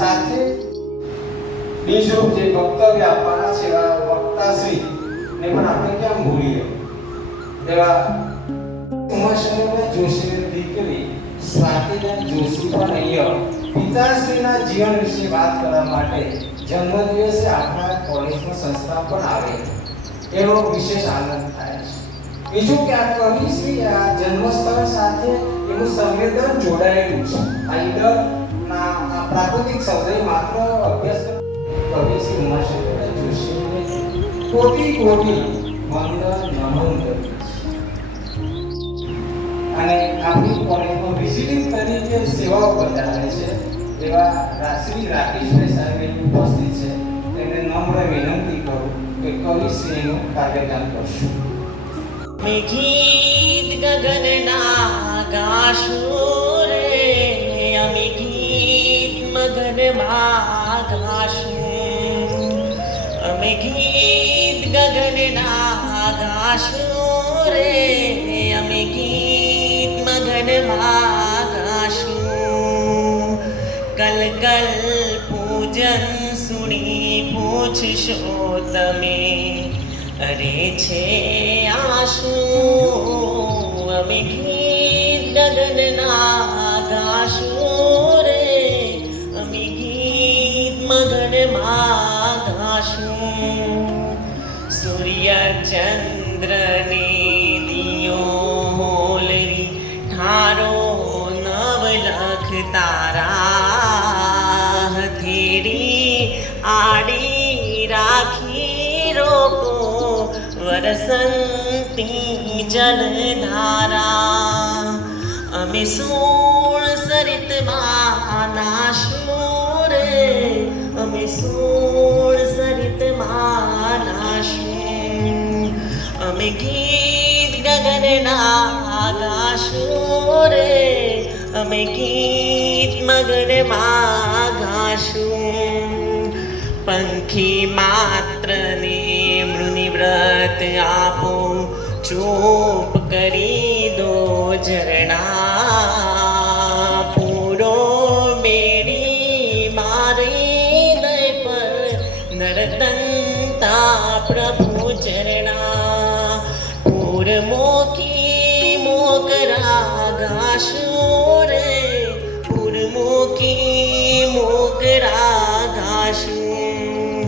સાથે બીજું જે વક્તવ્ય આપવાના છે વક્તાશ્રી ને પણ આપણે કેમ ભૂલીએ એવા ઉમાશંકર જોશીની દીકરી સ્વાતિબેન જોશી પણ અહીંયા પિતાશ્રીના જીવન વિશે વાત કરવા માટે જન્મદિવસે આપણા કોલેજમાં સંસ્થા પણ આવે એવો વિશેષ આનંદ થાય છે. બીજું કે આ કવિશ્રી આ જન્મસ્થળ સાથે એનું સંવેદન જોડાયેલું છે. આ ઈડરના આ પ્રાકૃતિક સૌંદર્ય માત્ર અભ્યાસ કવિશ્રી ઉમાશંકર જોશીને કોટી કોટી વંદન નમન કરું અને આપણી કોલેજમાં વિઝિટિંગ તરીકે સેવાઓ બજાવે છે એવા શ્રી રાકેશભાઈ સાહેબ ઉપસ્થિત છે. તેમને નમ્ર વિનંતી કરું કે કવિશ્રીનું કાર્યક્રમ કરશું. મેં ગીત ગગનના ગાશું રે, અમે ગીત મગનમાં ગાશું, અમે ગીત ગગનના ગાશું રે, અમે ગીત મગનમાં ગાશું. કલ કલ પૂજન સુણી પૂછશો તમે, અરે છે આશું, અમે ગીત ગગનના ગાશું રે, અમે ગીત મગનમાં ગાશું. સૂર્ય ચંદ્રની દિયો હોલરી ઠારો નવલખ તારા, હથેળી આડી રાખી રોકો વરસંતી જલધારા. અમે સોળ સરિતમાં નાશું રે, અમે સોળ સરિતમાં નાશું, અમે ગીત ગગનના ગાશું રે, અમે ગીત મગનમાં ગાશું. પંખી માત્રને મૃનિવ્રત આપો, ચૂપ કરી દો ઝરણા, પૂરો મેરી મારી દય પર નરતંતા પ્રભુ ચરણા. પૂર મોકી મોગરા ગાશું રે, પૂર મોકી મોગરા ગાશું,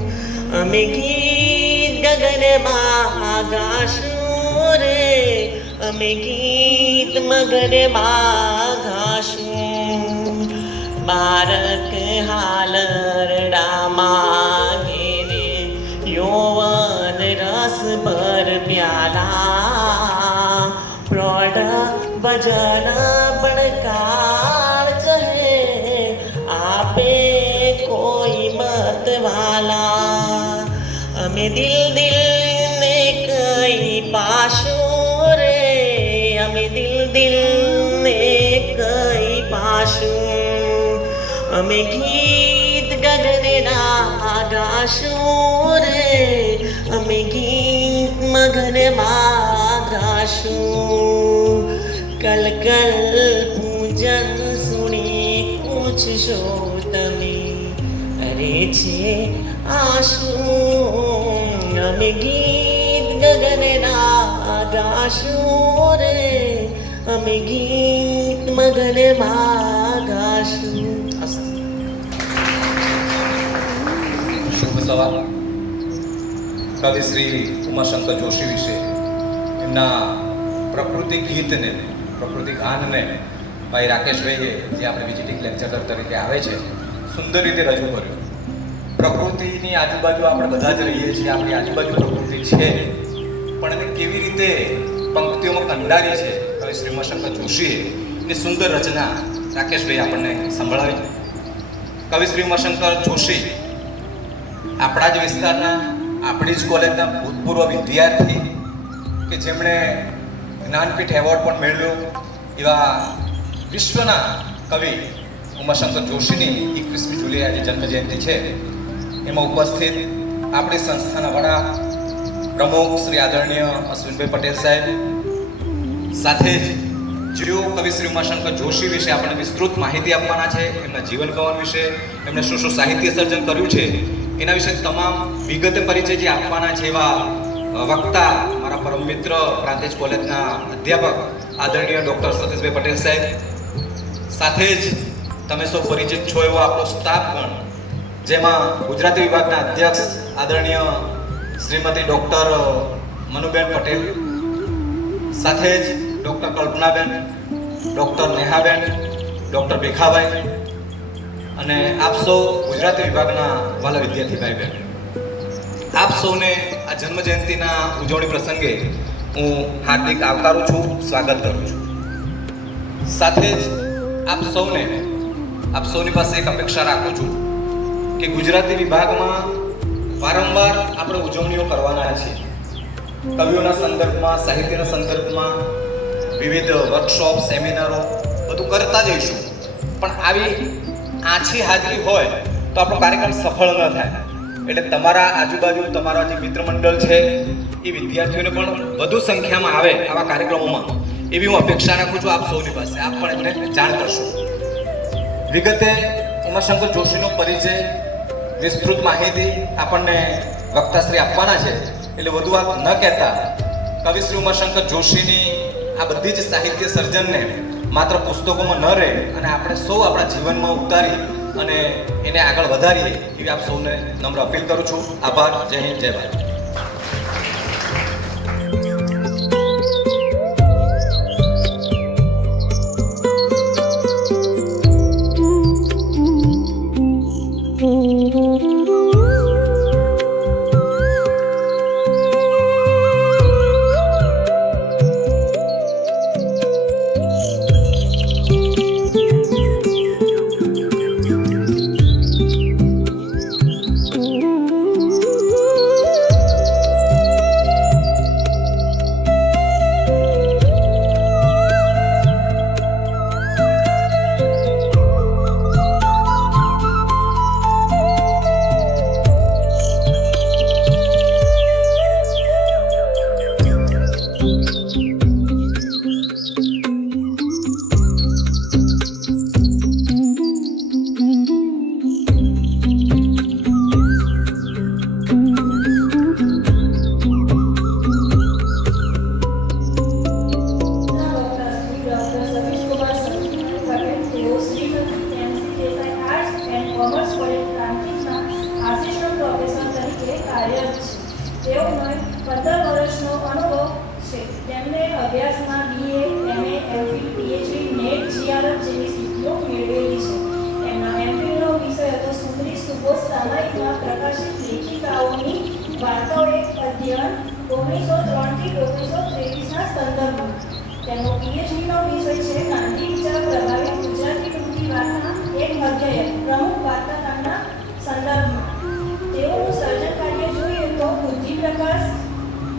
અમે ગીત ગગનમાં ગાશું રે, અમે ગીત મગનમાં ગાશું. બારક હાલરડામાં ઘેરે યૌવન રસ ભર પ્યાલા, પ્રૌઢ ભજન બણકાર ચહે, આપે કોઈ મત વાલા. અમે દિલ દિલ ને કઈ પાશું રે, અમે દિલ દિલ ને કઈ પાશું, અમે ગીત ગગનના ગાશું રે, અમે ગીત મગનમાં ગાશું. કલ કલ પૂજન સુણી પૂછશો તમે, અરે છે આશું, અમે ગીત ગગનના ગાશું રે, અમે ગીત મગનમાં ગાશું. શુભ સવાર. કવિ શ્રી ઉમાશંકર જોશી વિશે એમના પ્રકૃતિ ગીતને, પ્રકૃતિ ગાનને ભાઈ રાકેશભાઈએ જે આપણે વિઝિટિંગ લેક્ચરર તરીકે આવે છે સુંદર રીતે રજૂ કર્યું. પ્રકૃતિની આજુબાજુ આપણે બધા જ રહીએ છીએ, આપણી આજુબાજુ પ્રકૃતિ છે, પણ એને કેવી રીતે પંક્તિઓમાં કંડારી છે કવિ શ્રી ઉમાશંકર જોશીએ એની સુંદર રચના રાકેશભાઈ આપણને સંભળાવી. કવિ શ્રી ઉમાશંકર જોશી આપણા જ વિસ્તારના, આપણી જ કોલેજના ભૂતપૂર્વ વિદ્યાર્થી કે જેમણે જ્ઞાનપીઠ એવોર્ડ પણ મેળવ્યો એવા વિશ્વના કવિ ઉમાશંકર જોશીની 21મી જુલાઈ આજે જન્મજયંતિ છે, એમાં ઉપસ્થિત આપણી સંસ્થાના વડા પ્રમુખ શ્રી આદરણીય અશ્વિનભાઈ પટેલ સાહેબ, સાથે જ જેઓ કવિ શ્રી ઉમાશંકર જોશી વિશે આપણને વિસ્તૃત માહિતી આપવાના છે, એમના જીવન કવન વિશે, એમણે શું શું સાહિત્ય સર્જન કર્યું છે એના વિશે તમામ વિગતે પરિચય જે આપવાના છે એવા વક્તા મારા પરમ મિત્ર પ્રાંતિજ કોલેજના અધ્યાપક આદરણીય ડૉક્ટર સતીશભાઈ પટેલ સાહેબ, સાથે જ તમે સૌ પરિચિત છો એવો આપણો સ્ટાફગણ, જેમાં ગુજરાતી વિભાગના અધ્યક્ષ આદરણીય શ્રીમતી ડૉક્ટર મનુબેન પટેલ, સાથે જ ડૉક્ટર કલ્પનાબેન, ડૉક્ટર નેહાબેન, ડૉક્ટર ભીખાભાઈ અને આપ સૌ ગુજરાતી વિભાગના વાલા વિદ્યાર્થી ભાઈ બહેન, આપ સૌને આ જન્મજયંતિના ઉજવણી પ્રસંગે હું હાર્દિક આવકારું છું, સ્વાગત કરું છું. સાથે જ આપ સૌની પાસે એક અપેક્ષા રાખું છું કે ગુજરાતી વિભાગમાં વારંવાર આપણે ઉજવણીઓ કરવાના છીએ, કવિઓના સંદર્ભમાં, સાહિત્યના સંદર્ભમાં વિવિધ વર્કશોપ, સેમિનારો બધું કરતા જઈશું, પણ આવી આછી હાજરી હોય તો આપણો કાર્યક્રમ સફળ ન થાય. એટલે તમારા આજુબાજુ તમારા જે મિત્ર મંડળ છે એ વિદ્યાર્થીઓને પણ વધુ સંખ્યામાં આવે આવા કાર્યક્રમોમાં, એવી હું અપેક્ષા રાખું છું આપ સૌની પાસે. આપ પણ એમને જાણ કરશો. વિગતે ઉમાશંકર જોશીનો પરિચય, વિસ્તૃત માહિતી આપણને વક્તાશ્રી આપવાના છે, એટલે વધુ વાત ન કહેતા કવિ શ્રી ઉમાશંકર જોશીની આ બધી જ સાહિત્ય સર્જનને માત્ર પુસ્તકોમાં ન રહે અને આપણે સૌ આપણા જીવનમાં ઉતારી અને એને આગળ વધારીએ એવી આપ સૌને નમ્ર અપીલ કરું છું. આભાર. જય હિન્દ, જય ભારત. પ્રકાશિત લેખિકાઓની વાર્તાઓ એક અધ્યયન 1903 થી 1923ના સંદર્ભમાં. તેનો પીએચડીનો વિષય છે ગાંધી વિચાર પ્રભાવિત ગુજરાતી ટૂંકી વાર્તા એક અધ્યાય પ્રમુખ વાર્તાકારના સંદર્ભમાં. તેઓનું સર્જન કાર્ય જોઈએ તો બુદ્ધિ પ્રકાશ,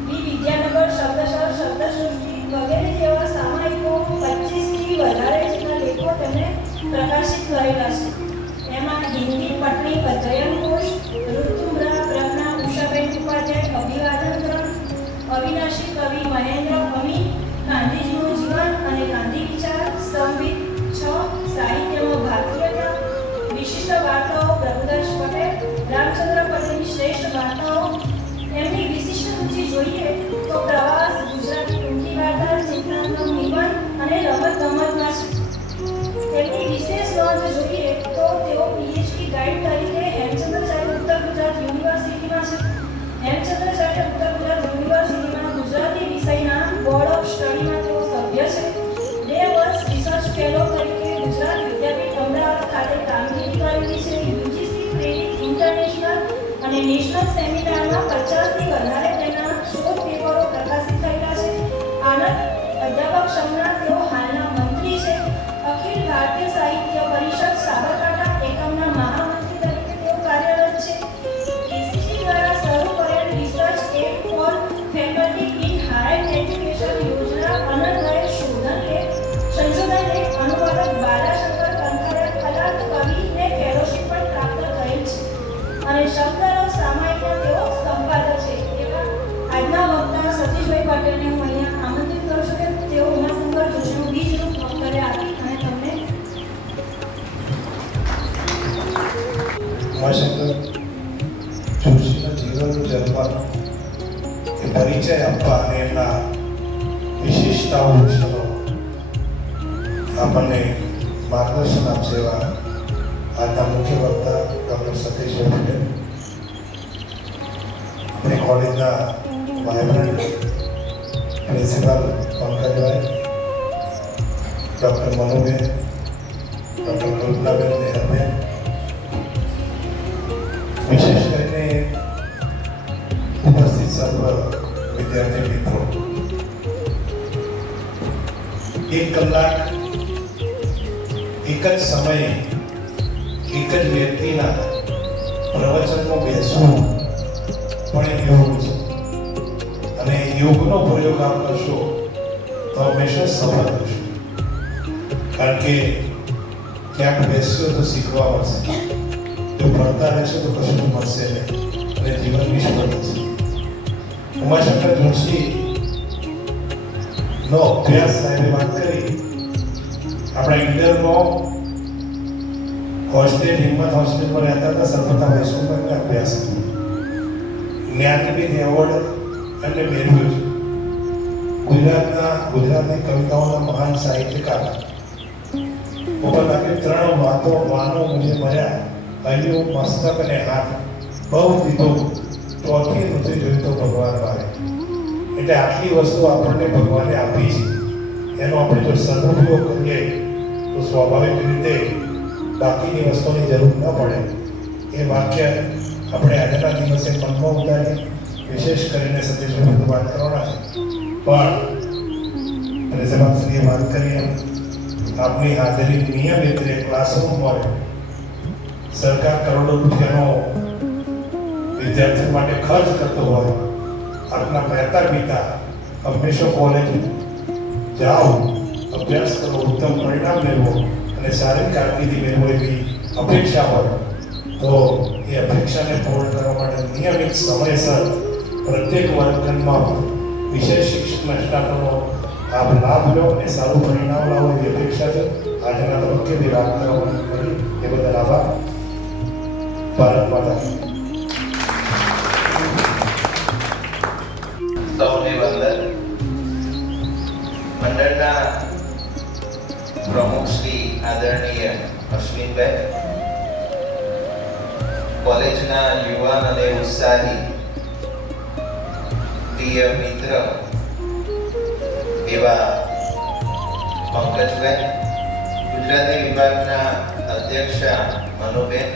વિદ્યાનગર, શબ્દશર, શબ્દસૃષ્ટિ વગેરે જેવા સામાયિકો 25થી વધારે જેટલા લેખો તેમણે પ્રકાશિત કરેલા છે. એમાં હિન્દી પટણી અધ્યયન કોશ, ઋતુમ્રા, પ્રજ્ઞા, ઉષાબેન ઉપાધ્યાય અભિવાદન ગ્રંથ, અવિનાશી કવિ મહેન્દ્ર અમી, ગાંધીજીનું જીવન અને ગાંધી વિચાર, સંવિત 6, સાહિત્યમાં ભારતીયતા, વિશિષ્ટ વાર્તાઓ પ્રભુદાસ પટેલ, રામચંદ્ર પટેલની શ્રેષ્ઠ વાર્તાઓ. એમની વિશિષ્ટ રૂચિ જોઈએ તો પ્રવાસ, ગુજરાતી ટૂંકી વાર્તા, ચિત્રાંકન, નિબંધ અને રમતગમતમાં છે. તેમની વિશેષ નોંધ જોઈએ તો તેઓ પીએચડી ગાઈડ તરીકે હેમચંદ્રાચાર્ય ઉત્તર ગુજરાત યુનિવર્સિટીમાં છે. હેમચંદ્રાચાર્ય ઉત્તર ગુજરાત યુનિવર્સિટીમાં ગુજરાતી વિષયના બોર્ડ ઓફ સ્ટડીમાં તેઓ સભ્ય છે. 2 વર્ષ રિસર્ચ ફેલો તરીકે ગુજરાત વિદ્યાપીઠ અમદાવાદ ખાતે કામગીરી કરેલી છે. યુજીસી પ્રેરિત ઇન્ટરનેશનલ અને નેશનલ સેમિનારમાં 50થી વધારે તેમના શોધ પેપરો પ્રકાશિત થયેલા છે. આનંદ અધ્યાપક સંઘના તેઓ હાલના મંત્રી છે. અખિલ ભારતીય સાહિત્ય પરિષદ સાબરકાંઠા એકમના મહામંત્રી તરીકે તેઓ કાર્યરત છે. કેસીસી દ્વારા શરૂ કરેલ research aid for faculty in higher education યોજના અનન્વય સંશોધન લેખ અનુવાદક બાલાશંકર કંથારા કલા ઉમાશંકર જોશીના જીવનનું જન્મ એ પરિચય આપવા અને એમના વિશેષતાઓ વિશેનો આપણને માર્ગદર્શન આપશે એવા આજના મુખ્ય વક્તા ડૉક્ટર સતીશભાઈ પટેલ, આપણી કોલેજના વાયબ્રન્ટ પ્રિન્સિપાલ પંકજભાઈ, ડૉક્ટર મનુબેન, ડૉક્ટર કલ્પનાબેન, નેહરબેન, વિશેષ કરીને ઉપસ્થિત સર્વ વિદ્યાર્થી મિત્રો, 1 કલાક એક જ સમયે એક જ વ્યક્તિના પ્રવચનમાં બેસવું પણ એક યોગ છે અને યોગનો પ્રયોગ આપ કરશો તો હંમેશા સફળ થશો. કારણ કે ક્યાંક બેસશો તો શીખવા મળશે, જો ભણતા રહેશો તો કશું મળશે નહીં અને જીવન નિષ્ફળ થશે. ઉમાશંકર જોશી નો અભ્યાસ સાહેબે વાત કરી. આપણા ઇન્ટરમાં હોસ્ટેલ હિંમત હોસ્ટેલમાં રહેતા હતા, સર્વતા હાઈસ્કૂલમાં એમને અભ્યાસ હતો. જ્ઞાનપીઠ એવોર્ડ એમને મેળવ્યો છે. ગુજરાતની કવિતાઓના મહાન સાહિત્યકાર. ઉપરથી 3 વાતો મુજે મળ્યા, હૈયું, મસ્તક અને હાથ બહુ દીધો, ચોથી નથી જોઈ તો ભગવાન મારે. એટલે આટલી વસ્તુ આપણને ભગવાને આપી છે, એનો આપણે જો સદુપયોગ કરીએ તો સ્વાભાવિક રીતે બાકીની વસ્તુની જરૂર ન પડે. એ વાક્ય આપણે આજના દિવસે મનમાં ઉતારી, વિશેષ કરીને સતીશભાઈ વાત કરવાના છે. પણ પ્રેસિડેન્ટશ્રીએ વાત કરી એમ આપની હાજરી નિયમિત રહે ક્લાસરૂમમાં રહે. સરકાર કરોડો રૂપિયાનો વિદ્યાર્થીઓ માટે ખર્ચ કરતો હોય, આપના મહેતા પિતા હંમેશા કોલેજ જાઓ, અભ્યાસ કરો, ઉત્તમ પરિણામ લેવો અને સારી કારકિર્દી મેળવો એવી અપેક્ષા હોય તો એ અપેક્ષાને પૂર્ણ કરવા માટે નિયમિત સમયસર પ્રત્યેક વર્ગખંડમાં વિશેષ શિક્ષકના સ્ટાફનો આપ લાભ લો અને સારું પરિણામ લાવો એવી અપેક્ષા છે. આજના તબક્કે બી વાત કરવાની મળી એ બદલ આભાર. ભારત માતા. સૌને વંદન. મંડળના પ્રમુખ શ્રી આદરણીય અશ્વિનભાઈ, કોલેજના યુવાન અને ઉત્સાહી પ્રિય મિત્ર એવા પંકજભાઈ, ગુજરાતી વિભાગના અધ્યક્ષા મનુબેન,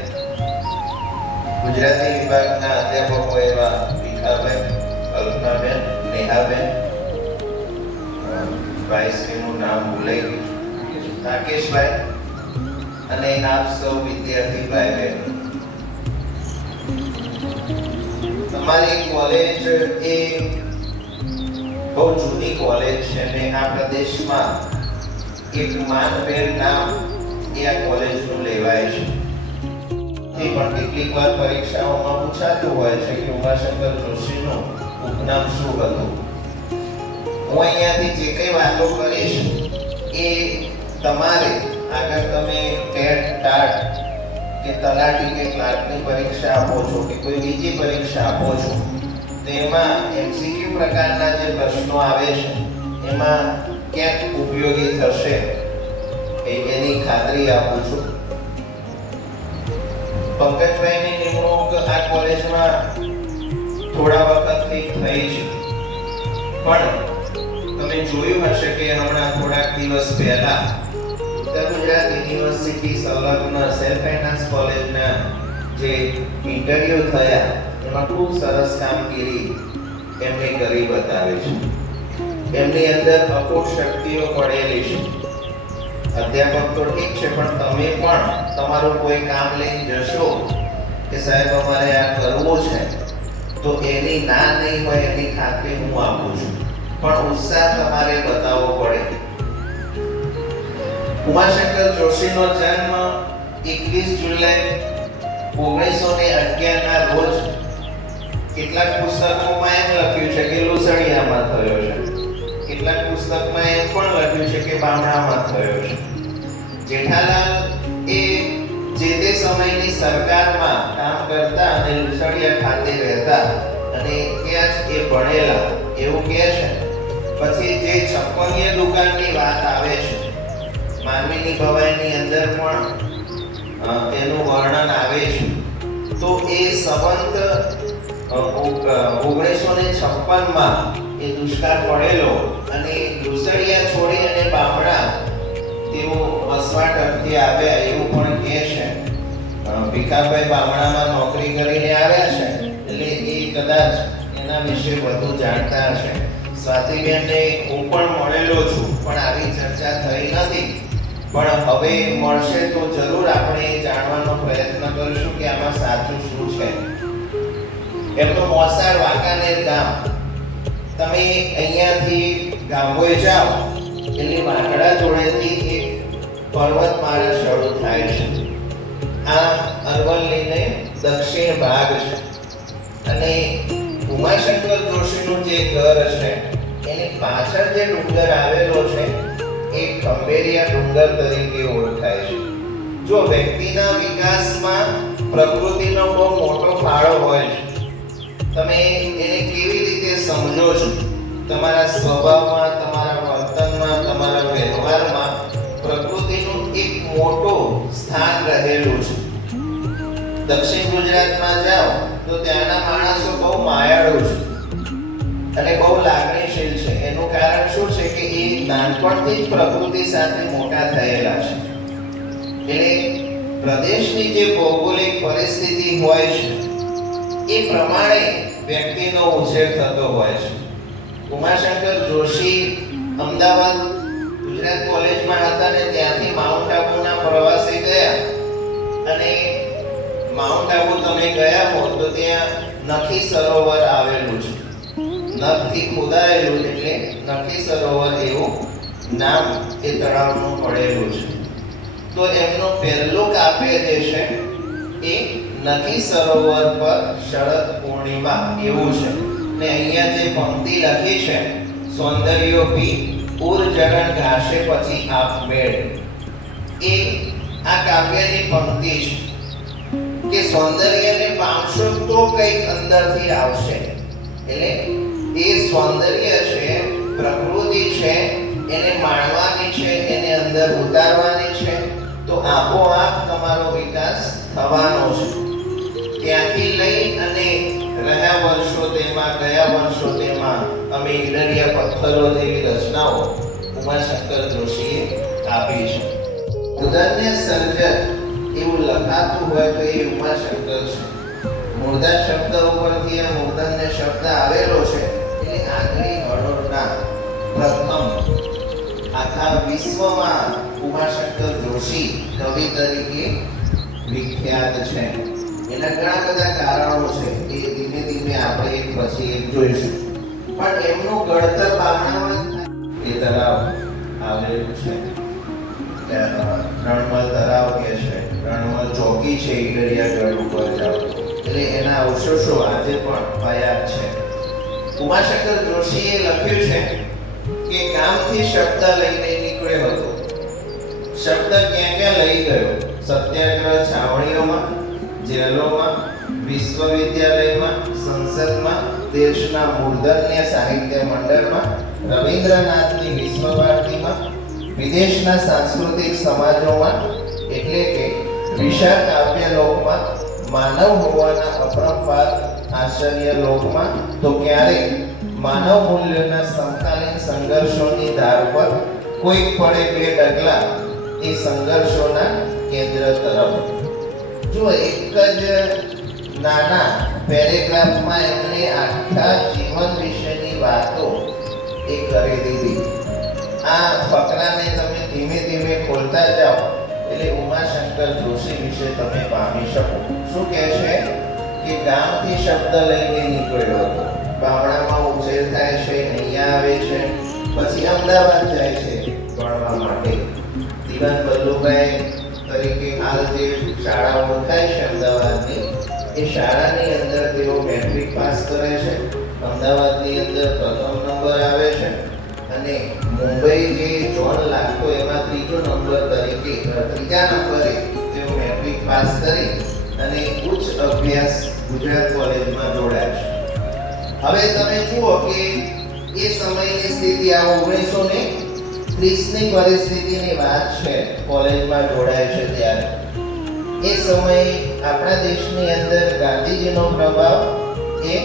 ગુજરાતી વિભાગના અધ્યાપકો એવા ભીખાભાઈ, કલ્પનાબેન, નેહાબેન, ભાઈશ્રીનું નામ ભૂલાઈ ગયું, રાકેશભાઈ અને આપ સૌ વિદ્યાર્થી ભાઈ બહેનો. તમારી કોલેજ એ બહુ જૂની કોલેજ છે અને આ પ્રદેશમાં એક માનભેર નામ એ આ કોલેજનું લેવાય છે. પણ કેટલીક વાર પરીક્ષાઓમાં પૂછાતું હોય છે કે ઉમાશંકર જોશીનું ઉપનામ શું હતું. હું અહીંયાથી જે કંઈ વાતો કરીશ એ તમારે આગળ તમે ટેટ ટાટ કે તલાટી કે ક્લાર્કની પરીક્ષા આપો છો કે કોઈ બીજી પરીક્ષા આપો છો તેમાં એમસીક્યુ પ્રકારના જે પ્રશ્નો આવે છે એમાં ક્યાંક ઉપયોગી થશે એની ખાતરી આપું છું. પંકજભાઈની નિમણૂક આ કોલેજમાં થોડા વખતથી થઈ છે, પણ તમે જોયું હશે કે હમણાં થોડાક દિવસ પહેલા ઉત્તર ગુજરાત યુનિવર્સિટી સંલગ્ન સેલ્ફ ફાઇનાન્સ કોલેજના જે ઇન્ટરવ્યુ થયા એમાં ખૂબ સરસ કામગીરી એમને કરી બતાવી છે. એમની અંદર અકૂટ શક્તિઓ પડેલી છે. અધ્યાપક તો ઠીક છે, પણ તમે પણ તમારું કોઈ કામ લઈને જશો કે સાહેબ અમારે આ કરવું છે તો એની ના નહીં હોય એની ખાતરી હું આપું છું, પણ ઉત્સાહ તમારે બતાવવો પડે. ઉમાશંકર જોશીનો જન્મ 21 જુલાઈ 1911 ના રોજ કેટલાક પુસ્તકોમાં એમ લખ્યું છે કે લુસડિયામાં થયો છે, કેટલાક પુસ્તકમાં એમ પણ લખ્યું છે કે બામણામાં થયો છે. જેઠાલાલ એ જે તે સમયની સરકારમાં કામ કરતા અને લુસડિયા ખાતે રહેતા અને ત્યાં જ એ ભણેલા એવું કહે છે. પછી જે છપ્પનિયા દુકાનની વાત આવે છે, માનવીની ભવાઈની અંદર પણ એનું વર્ણન આવે છે. તો એ સંવંત 1956માં એ દુષ્કાળ પડેલો અને લુસડિયા છોડી અને બામણા તેઓ વસવાટ અર્થે આવ્યા એવું પણ કહે છે. ભીખાભાઈ બામણામાં નોકરી કરીને આવ્યા છે એટલે એ કદાચ એના વિશે વધુ જાણતા હશે. સ્વાતિબેનને હું પણ મળેલો છું, પણ આવી ચર્ચા થઈ નથી. પણ હવે મળશે તો જરૂર આપણે જાણવાનો પ્રયત્ન કરીશું કે આમાં સાચું શું છે. એમનું મોસાળ વાંકાનેર ગામ, તમે અહીંયાથી ગામોએ જાઓ એટલે વાંકડા જોડેથી એક પર્વતમાળા શરૂ થાય છે. આ અરવલ્લીને દક્ષિણ ભાગ છે અને ઉમાશંકર જોશીનું જે ઘર છે એની પાછળ જે ડુંગર આવેલો છે એ ખંભેરિયા ડુંગર તરીકે ઓળખાય છે. જો વ્યક્તિના વિકાસમાં પ્રકૃતિનો બહુ મોટો ફાળો હોય છે, તમે એને કેવી રીતે સમજો છો, તમારા સ્વભાવમાં, તમારા વર્તનમાં, તમારા વ્યવહારમાં પ્રકૃતિનું એક મોટું સ્થાન રહેલું છે. દક્ષિણ ગુજરાતમાં જાઓ તો ત્યાંના માણસો બહુ માયાળુ છે અને બહુ લાગણીશીલ છે. એનું કારણ શું છે કે એ નાનપણથી જ પ્રકૃતિ સાથે મોટા થયેલા છે. એટલે પ્રદેશની જે ભૌગોલિક પરિસ્થિતિ હોય છે એ પ્રમાણે વ્યક્તિનો ઉછેર થતો હોય છે. ઉમાશંકર જોશી અમદાવાદ ગુજરાત કોલેજમાં હતા ને ત્યાંથી માઉન્ટ આબુના પ્રવાસે ગયા અને માઉન્ટ આબુ તમે ગયા હો તો ત્યાં નખી સરોવર આવેલું છે. નખથી ખોદાયેલું એટલે નખી સરોવર એવું નામ એ તળાવનું પડેલું છે. તો એમનું પહેલું કાવ્ય જે છે એ નખી સરોવર પર શરદ પૂર્ણિમા એવું છે. ને અહીંયા જે પંક્તિ લખી છે, સૌંદર્યોપી ઉર્જરણ ઘાસે પછી આપમેળ, એ આ કાવ્યની પંક્તિ છે કે સૌંદર્યને પામશો તો કંઈક અંદરથી આવશે. એટલે એ સૌંદર્ય છે, પ્રકૃતિ છે, એને માણવાની છે, એને અંદર ઉતારવાની છે, તો આપોઆપ તમારો વિકાસ થવાનો છે. ત્યાંથી લઈ અને રહ્યા વર્ષો તેમાં, ગયા વર્ષો તેમાં અમે ઈડરિયા પથ્થરો જેવી રચનાઓ ઉમાશંકર જોશીએ આપી છે. ઉદન્ય સર્જક એવું લખાતું હોય તો એ ઉમાશંકર છે. મૂર્ધા શબ્દ ઉપરથી આ મૂર્ધન્ય શબ્દ આવેલો છે એટલે આગળી હળોળના પ્રથમ આખા વિશ્વમાં ઉમાશંકર જોશી કવિ તરીકે વિખ્યાત છે. એના ઘણા બધા કારણો છે, એ ધીમે ધીમે આપણે એક પછી એક જોઈશું. પણ એમનું ઘડતર બામણામાં એ તળાવ આવેલું છે. રણમલ તળાવ કે છે, રણમલ ચોકી છે, ઈડરિયા ગઢ ઉપર જાઓ એટલે એના અવશેષો આજે પણ પાયા છે. ઉમાશંકર જોશીએ લખ્યું છે કે ગામથી શબ્દ લઈને નીકળ્યો હતો. શબ્દ ક્યાં ક્યાં લઈ ગયો? સત્યાગ્રહ છાવણીઓમાં, જેલોમાં, વિશ્વવિદ્યાલયમાં, સંસદમાં, દેશના મૂર્ધન્ય સાહિત્ય મંડળમાં, રવિન્દ્રનાથની વિશ્વ ભારતીમાં, વિદેશના સાંસ્કૃતિક સમાજોમાં, એટલે કે વિશાળ કાવ્ય લોકમાં, માનવ હોવાના અપરંપાર આશ્ચર્ય લોકમાં, તો ક્યારેક માનવ મૂલ્યોના સમકાલીન સંઘર્ષોની ધાર પર કોઈક પડે બે ડગલા એ સંઘર્ષોના કેન્દ્ર તરફ. જો એક જ નાના પેરેગ્રાફમાં એમણે આખા જીવન વિશેની વાતો એ કરી દીધી. આ ફકરાને તમે ધીમે ધીમે ખોલતા જાઓ એટલે ઉમાશંકર જોશી વિશે તમે પામી શકો. શું કહે છે કે ગામથી શબ્દ લઈને નીકળ્યો હતો, ગામડામાં ઉછેર થાય છે, અહીંયા આવે છે, પછી અમદાવાદ જાય છે ભણવા માટે. દિવાન વલ્લુભાઈ તરીકે હાલ જે શાળા ઓળખાય છે અમદાવાદની, એ શાળાની અંદર તેઓ મેટ્રિક પાસ કરે છે. અમદાવાદની અંદર પ્રથમ નંબર આવે છે અને મુંબઈ જે ઝોન લાગતો એમાં ત્રીજા નંબરે તેઓ મેટ્રિક પાસ કરી અને ઉચ્ચ અભ્યાસ ગુજરાત કોલેજમાં જોડાયા છે. હવે તમે જુઓ કે એ સમયની સ્થિતિ આ 1930ની પરિસ્થિતિની વાત છે. કોલેજમાં જોડાય છે ત્યારે એ સમયે આપણા દેશની અંદર ગાંધીજીનો પ્રભાવ એ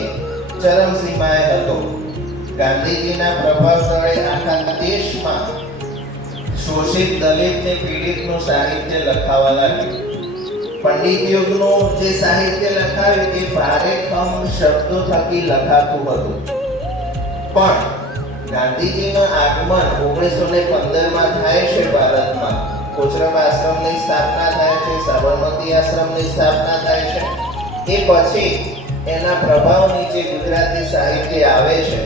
ચરમસીમાએ હતો. ગાંધીજીના પ્રભાવ તળે આખા દેશમાં શોષિત દલિત ને પીડિતનું સાહિત્ય લખાવા લાગ્યું. પંડિત યુગનું જે સાહિત્ય લખાયું તે ભારેખમ શબ્દો થકી લખાતું હતું. પણ ગાંધીજીનું આગમન 1915માં થાય છે ભારતમાં. કોચરબ આશ્રમની સ્થાપના થાય છે, સાબરમતી આશ્રમની સ્થાપના થાય છે. એ પછી એના પ્રભાવ નીચે ગુજરાતી સાહિત્ય આવે છે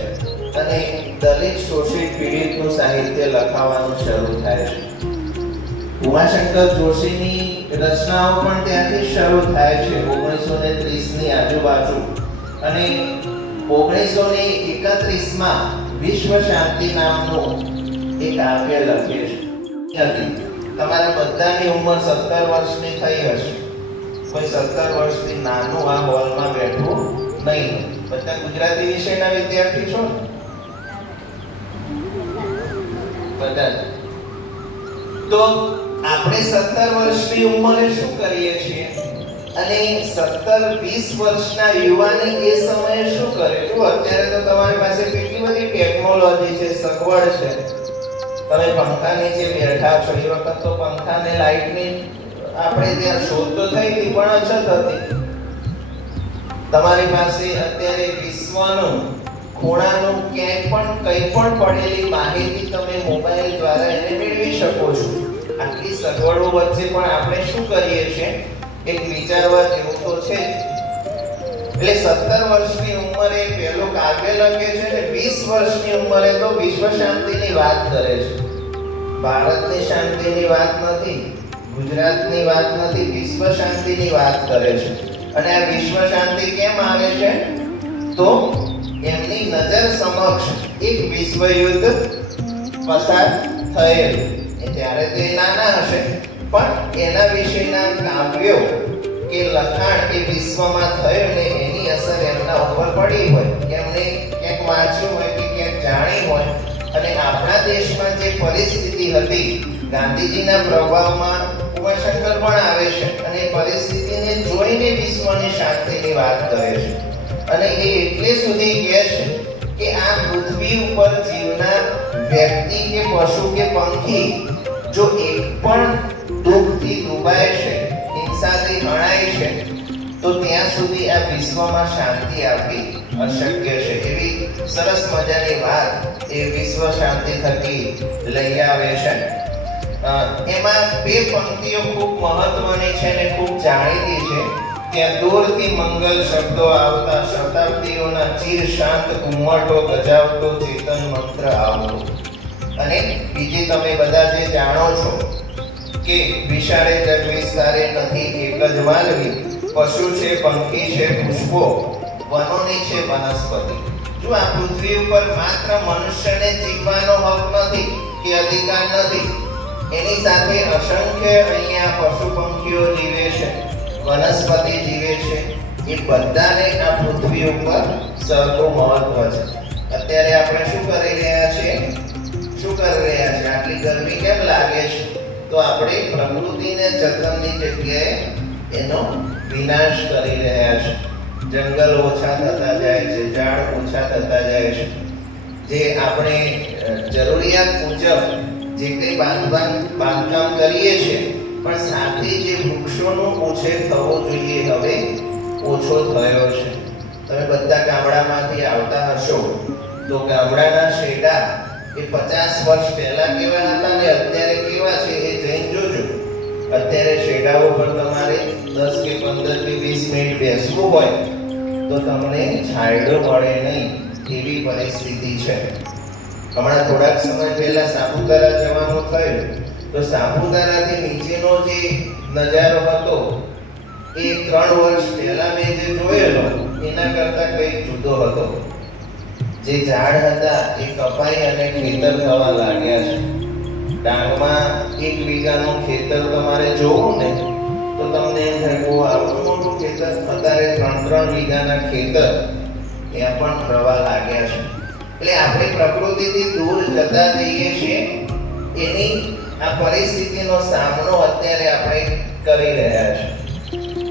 અને દલિત શોષિત પીડિતનું સાહિત્ય લખાવાનું શરૂ થાય છે. ઉમાશંકર જોશીની રચનાઓ પણ ત્યાંથી શરૂ થાય છે 1930ની આજુબાજુ. અને 1931માં વિશ્વ શાંતિ નામનું એક કાવ્ય લખે છે. તમારા બધાની ઉંમર 17 વર્ષની થઈ હશે. કોઈ 17 વર્ષથી નાનું આ હોલમાં બેઠું નહીં. બધા ગુજરાતી વિષયના વિદ્યાર્થી છો? બધા. તો આપણે 17 વર્ષની ઉંમરે શું કરીએ છીએ અને 17-20 વર્ષના યુવાને એ સમયે શું કરે? જો અત્યારે તો તમારી પાસે કેટલી બધી ટેકનોલોજી છે, સગવડ છે. તમે પંખા નીચે બેઠા છો. એ વખત તો પંખા ને લાઇટની આપણે ત્યાં શોધ તો થઈ હતી પણ અછત હતી. તમારી પાસે અત્યારે વિશ્વનું ખૂણાનું ક્યાંય પણ કંઈ પણ પડેલી માહિતી તમે મોબાઈલ દ્વારા એને મેળવી શકો છો. આટલી સગવડો વચ્ચે પણ આપણે શું કરીએ છીએ એક વિચારવા જેવું તો છે. એટલે 17 વર્ષની ઉંમરે પહેલો કાવ્ય લખે છે અને 20 વર્ષની ઉંમરે તો વિશ્વ શાંતિની વાત કરે છે. ભારતની શાંતિની વાત નથી, ગુજરાતની વાત નથી, વિશ્વ શાંતિની વાત કરે છે. અને આ વિશ્વ શાંતિ કેમ આવે છે? તો એમની નજર સમક્ષ એક વિશ્વ યુદ્ધ પસાર થયેલું. ત્યારે તો એ નાના હશે પણ એના વિશેના કાવ્યો કે લખાણ એ વિશ્વમાં થયું ને એની અસર એમના ઉપર પડી હોય, એમને ક્યાંક વાંચ્યું હોય કે ક્યાંક જાણી હોય. અને આપણા દેશમાં જે પરિસ્થિતિ હતી ગાંધીજીના પ્રભાવમાં ઉમાશંકર પણ આવે છે અને પરિસ્થિતિને જોઈને વિશ્વની શાંતિની વાત કરે છે. અને એ એટલે સુધી કહે છે કે આ પૃથ્વી ઉપર જીવનાર વ્યક્તિ કે પશુ કે પંખી જો એક પણ દુઃખથી ડૂબાય છે, હિંસાથી હણાય છે, તો ત્યાં સુધી આ વિશ્વમાં શાંતિ આપવી અશક્ય છે. એવી સરસ મજાની વાત એ વિશ્વ શાંતિ થકી લઈ આવે છે. એમાં બે પંક્તિઓ ખૂબ મહત્વની છે અને ખૂબ જાણીતી છે. ત્યાં દૂરથી મંગલ શબ્દો આવતા, શતાબ્દીઓના ચીર શાંત ઘુમ્મટો ગજાવતો ચેતન મંત્ર આવતો. અને બીજી તમે બધા જે જાણો છો કે વિશાળે જગ વિસ્તારે નથી એક જ માલવી, પશુ છે, પંખી છે, પુષ્પો, વનોની છે વનસ્પતિ. જો આ પૃથ્વી ઉપર માત્ર મનુષ્યને જીવવાનો હક નથી કે અધિકાર નથી, એની સાથે અસંખ્ય અહીંયા પશુ પંખીઓ જીવે છે, વનસ્પતિ જીવે છે. એ બધાને આ પૃથ્વી ઉપર સરખું મહત્વ છે. અત્યારે આપણે શું કરી રહ્યા છીએ? આટલી ગરમી કેમ લાગે છે? તો આપણે પ્રકૃતિને જતનની જગ્યાએ એનો વિનાશ કરી રહ્યા છે. જંગલ ઓછા થતા જાય છે, ઝાડ ઓછા થતા જાય છે. જે આપણે જરૂરિયાત મુજબ જે કંઈ બાંધકામ કરીએ છીએ પણ સાથે જે વૃક્ષોનો ઉછેર થવો જોઈએ હવે ઓછો થયો છે. તમે બધા ગામડામાંથી આવતા હશો તો ગામડાના શેડા એ 50 વર્ષ પહેલા કેવા હતા ને અત્યારે કેવા છે એ જઈને જોજો. અત્યારે શેડાઓ પર તમારે 10 કે 15 કે 20 મિનિટ બેસવું હોય તો તમને છાંયડો મળે નહીં એવી પરિસ્થિતિ છે. હમણાં થોડાક સમય પહેલા સાપુતારા જવાનું થયું તો સાપુતારાથી નીચેનો જે નજારો હતો એ 3 વર્ષ પહેલા મેં જે જોયેલો એના કરતાં કંઈક જુદો હતો. જે ઝાડ હતા એ કપાઈ અને ખેતર થવા લાગ્યા છે. ડાંગમાં 1 વીઘાનું ખેતર તમારે જોવું ને તો તમને એમ થાય બહુ આવું મોટું ખેતર, અત્યારે 3-3 વીઘાના ખેતર ત્યાં પણ પ્રવાહ લાગ્યા છે. એટલે આપણે પ્રકૃતિથી દૂર જતા જઈએ છીએ, એની આ પરિસ્થિતિનો સામનો અત્યારે આપણે કરી રહ્યા છીએ.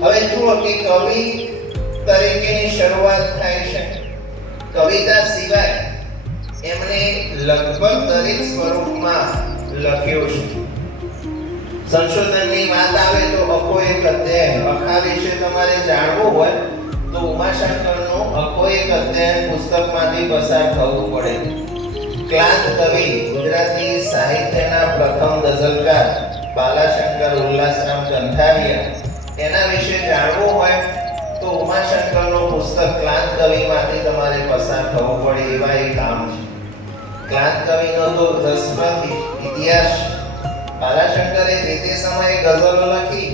હવે જુઓ કે કવિ તરીકેની શરૂઆત થાય છે. કવિતા સિવાય એમણે લગભગ દરેક સ્વરૂપમાં લખ્યું છે. સંશોધનની વાત આવે તો અખો એક અધ્યયન, અખા વિશે તમારે જાણવું હોય તો ઉમાશંકરનું અખો એક અધ્યયન પુસ્તકમાંથી પસાર થવું પડે. ક્લાંત કવિ, ગુજરાતી સાહિત્યના પ્રથમ ગઝલકાર બાલાશંકર ઉલ્લાસરામ કંઠારિયા, એના વિશે જાણવું હોય તો ઉમાશંકરનું પુસ્તક ક્લાંત કવિમાંથી તમારે પસાર થવું પડે એવા એક કામ છે. ક્લાંત કવિનો તો રસપ્રદ ઇતિહાસ. બાલાશંકરે જે તે સમયે ગઝલો લખી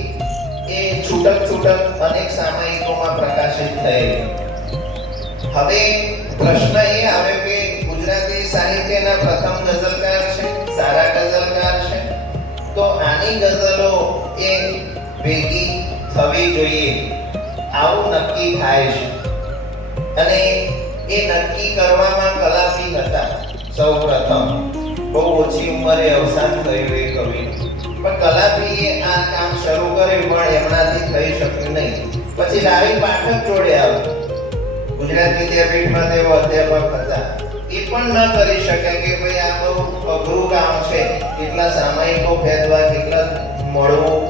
એ છૂટક અનેક સામયિકોમાં પ્રકાશિત થયેલી. હવે પ્રશ્ન એ આવે કે ગુજરાતી સાહિત્યના પ્રથમ ગઝલકાર છે, સારા ગઝલકાર છે, તો આની ગઝલો એ ભેગી થવી જોઈએ આવું નક્કી થાય છે. અને એ નક્કી કરવામાં કલાપી હતા. સૌ પ્રથમ બહુ ઓછી ઉંમરે અવસાન થયું એ કવિનું, પણ કલાપીએ આ કામ શરૂ કર્યું પણ એમનાથી થઈ શક્યું નહીં. પછી રાવી પાઠક જોડે આવ્યો. ગુજરાત વિદ્યાપીઠમાં તેઓ અધ્યાપક હતા. એ પણ ન કરી શકે કે ભાઈ આ બહુ અઘરું કામ છે, કેટલા સામયિકો ફેરવા, કેટલા મળવું.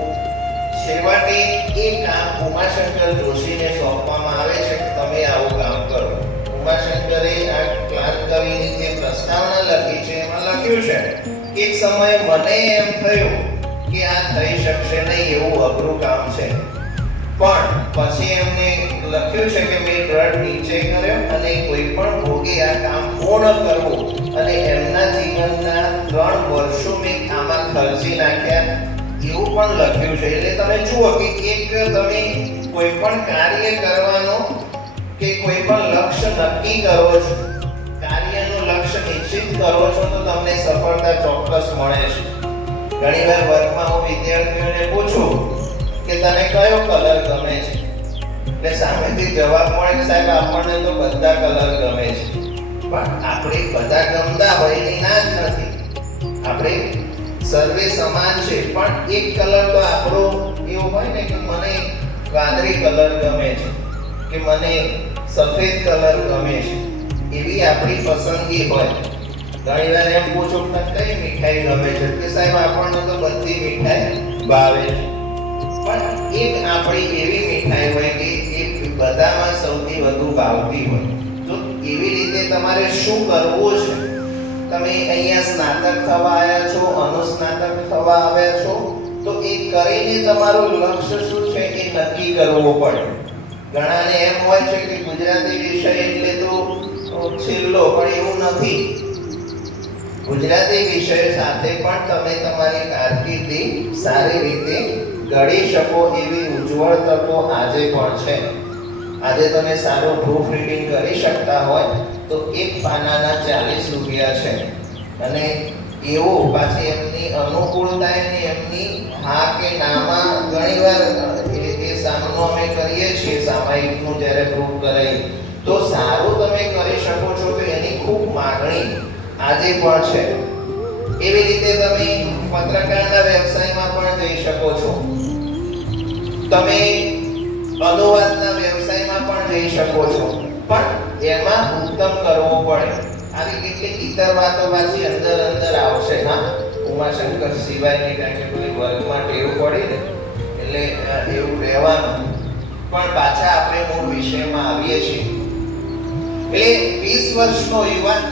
છેવટે એ કામ ઉમાશંકર જોશીને સોંપવામાં આવે છે કે તમે આવું કામ કરો. ઉમાશંકરે આ ક્લાંત કવિની જે પ્રસ્તાવના લખી છે એમાં લખ્યું છે કે એક સમયે મને એમ થયું કે આ થઈ શકશે નહીં, એવું અઘરું કામ છે. પણ પછી એમને લખ્યું છે કે મેં દ્રઢ નિશ્ચય કર્યો અને કોઈ પણ ભોગે આ કામ પૂર્ણ કરવું અને એમના જીવનના 3 વર્ષો મેં આમાં ખર્ચી નાખ્યા, એવું પણ લખ્યું છે. એટલે તમે જુઓ કે એક તમે કોઈ પણ કાર્ય કરવાનો કે કોઈ પણ લક્ષ્ય નક્કી કરો છો, કાર્યનું લક્ષ્ય નિશ્ચિત કરો છો તો તમને સફળતા ચોક્કસ મળે છે. ઘણીવાર વર્ગમાં હું વિદ્યાર્થીઓને પૂછું કે તને કયો કલર ગમે છે, એટલે સામેથી જવાબ મળે કે સાહેબ આપણને તો બધા કલર ગમે છે. પણ આપણે બધા ગમતા હોય એની ના જ નથી. આપણે સર્વે સમાન છે, પણ એક કલર તો આપણો એવો હોય ને કે મને વાદળી કલર ગમે છે કે મને સફેદ કલર ગમે છે, એવી આપણી પસંદગી હોય. ઘણીવાર એમ પૂછું કે કઈ મીઠાઈ ગમે છે કે સાહેબ આપણને તો બધી મીઠાઈ ભાવે છે, પણ એક આપણી એવી મીઠાઈ હોય કે એ બધામાં સૌથી વધુ ભાવતી હોય. તો એવી રીતે તમારે શું કરવું છે? તમે અહીંયા સ્નાતક થવા આવ્યા છો, અનુસ્નાતક થવા આવ્યા છો, તો એ કરીને તમારું લક્ષ્ય શું છે એ નક્કી કરવું પડે. ઘણાને એમ હોય છે કે ગુજરાતી વિષય એટલે તો છેલ્લો, પણ એવું નથી. ગુજરાતી વિષય સાથે પણ તમે તમારી કારકિર્દી સારી રીતે ઘડી શકો એવી ઉજ્જવળ તકો આજે પણ છે. આજે તમે સારું પ્રૂફ રીડિંગ કરી શકતા હોય તો એક પાનાના 40 રૂપિયા છે. અને એવું પાછી એમની અનુકૂળતા ને એમની હા કે નામાં ઘણીવાર એ સામનો અમે કરીએ છીએ સામાયિકનું જ્યારે પ્રૂફ કરાય તો સારું તમે કરી શકો છો તો એની ખૂબ માગણી આજે પણ છે. એવી રીતે તમે પત્રકારના વ્યવસાયમાં પણ જઈ શકો છો, તમે અનુવાદના વ્યવસાયમાં પણ જઈ શકો છો, પણ એમાં ઉત્તમ કરવો પડે. આવી કેટલીક ઇતર વાતો પાછી અંદર આવશે. હા, ઉમાશંકર સિવાયની કારણ કે કોઈ વર્ગમાં ટેવ પડી ને એટલે એવું રહેવાનું. પણ પાછા આપણે મૂળ વિષયમાં આવીએ છીએ. એટલે 20 વર્ષનો યુવાન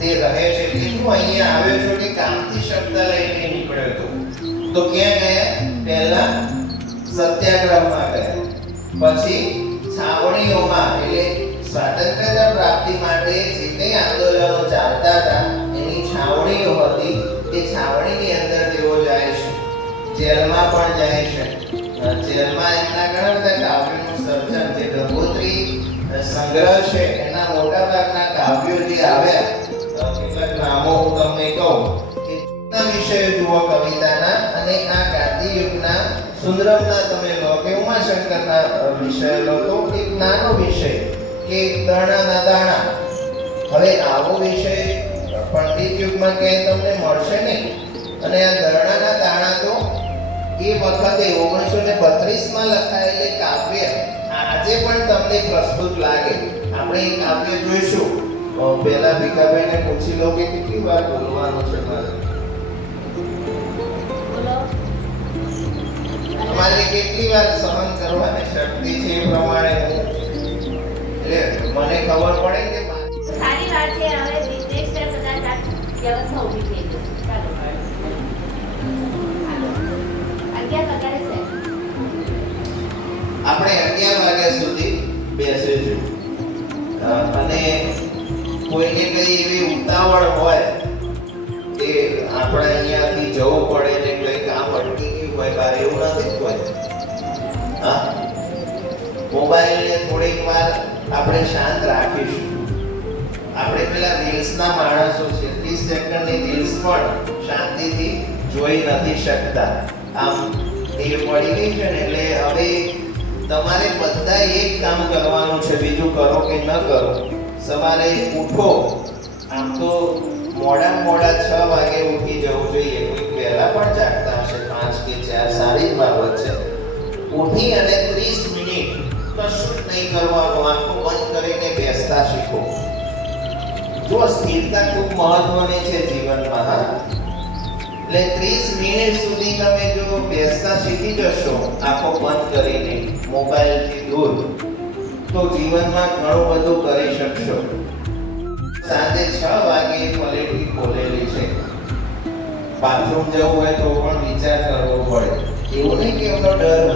તે રહે છે. હું અહીંયા આવ્યો છું કે કામથી શબ્દ લઈને નીકળ્યો હતો. તો ક્યાં ગયા? પહેલા સત્યાગ્રહમાં ગયા, પછી છાવણીઓમાં, એટલે સ્વાતંત્ર્યતા પ્રાપ્તિ માટે જે કંઈ આંદોલનો ચાલતા હતા એની છાવણીઓ હતી, એ છાવણીની અંદર તેઓ જાય છે. જેલમાં પણ જાય છે. જેલમાં એમના ઘણા બધા કાવ્યોનું સર્જન, જે ગંગોત્રી સંગ્રહ છે એના મોટા ભાગના કાવ્યો જે આવ્યા, કેટલાક નામો હું તમને કહું કે વિષય જુઓ કવિતાના, અને આ ગાંધી યુગના સુંદરમના તમે લો કે ઉમાશંકરના વિષય લો તો એક નાનો વિષય કે દરણાના દાણા. હવે આવો વિષય પંડિત યુગમાં ક્યાંય તમને મળશે નહીં. અને આ દરણાના દાણા તો એ વખતે 1932માં લખાયેલી કાવ્ય આજે પણ તમને પ્રસ્તુત લાગે. આપણે એ કાવ્ય જોઈશું. પહેલા ભીખાભાઈને પૂછી લો કે કેટલી વાર બોલવાનું છે મારે. તમારે કેટલી વાર સહન કરવાની શક્તિ છે એ પ્રમાણે એટલે મને ખબર પડે કે સારી વાત છે. હવે નેક્સ્ટ ટાઈમ કદાચ આ વ્યવસ્થા ઊભી થઈ જશે. ચાલો 11 વાગ્યા છે. આપણે 11 વાગ્યા સુધી બેસીશું. અને કોઈને કઈ એવી ઉતાવળ હોય કે આપણે અહીંયાથી જવું પડે ને કઈ કામ અટકી ગયું હોય બાર એવું નથી કોઈ. હા, મોબાઈલને થોડીક વાર આપણે શાંત રાખીશું. આપણે પેલા રીલ્સના માણસો છે 30 સેકન્ડની રીલ્સ પણ શાંતિથી જોઈ નથી શકતા. આમ એ પડી ગઈ છે ને એટલે હવે તમારે બધા એક કામ કરવાનું છે. બીજું કરો કે ન કરો, સવારે ઉઠો. આમ તો મોડા 6 વાગે ઉઠી જવું જોઈએ. કોઈ પહેલા પણ જાગતા હશે 5 કે 4, સારી જ બાબત છે. ઉઠી અને 30 મિનિટ કશું જ નહીં કરવાનું, આંખો બંધ કરીને બેસતા શીખો. જો સ્થિરતા ખૂબ મહત્વની છે જીવનમાં. હા, એટલે 30 મિનિટ સુધી તમે જો બેસતા શીખી જશો આંખો બંધ કરીને, મોબાઈલથી દૂર, તો જીવનમાં ઘણું બધું કરી શકશો. સાંજે 6 વાગે પલેટી ખોલેલી છે. બાથરૂમ જવું હોય તો પણ વિચાર કરવો પડે. એવું નહીં કે એમનો ડર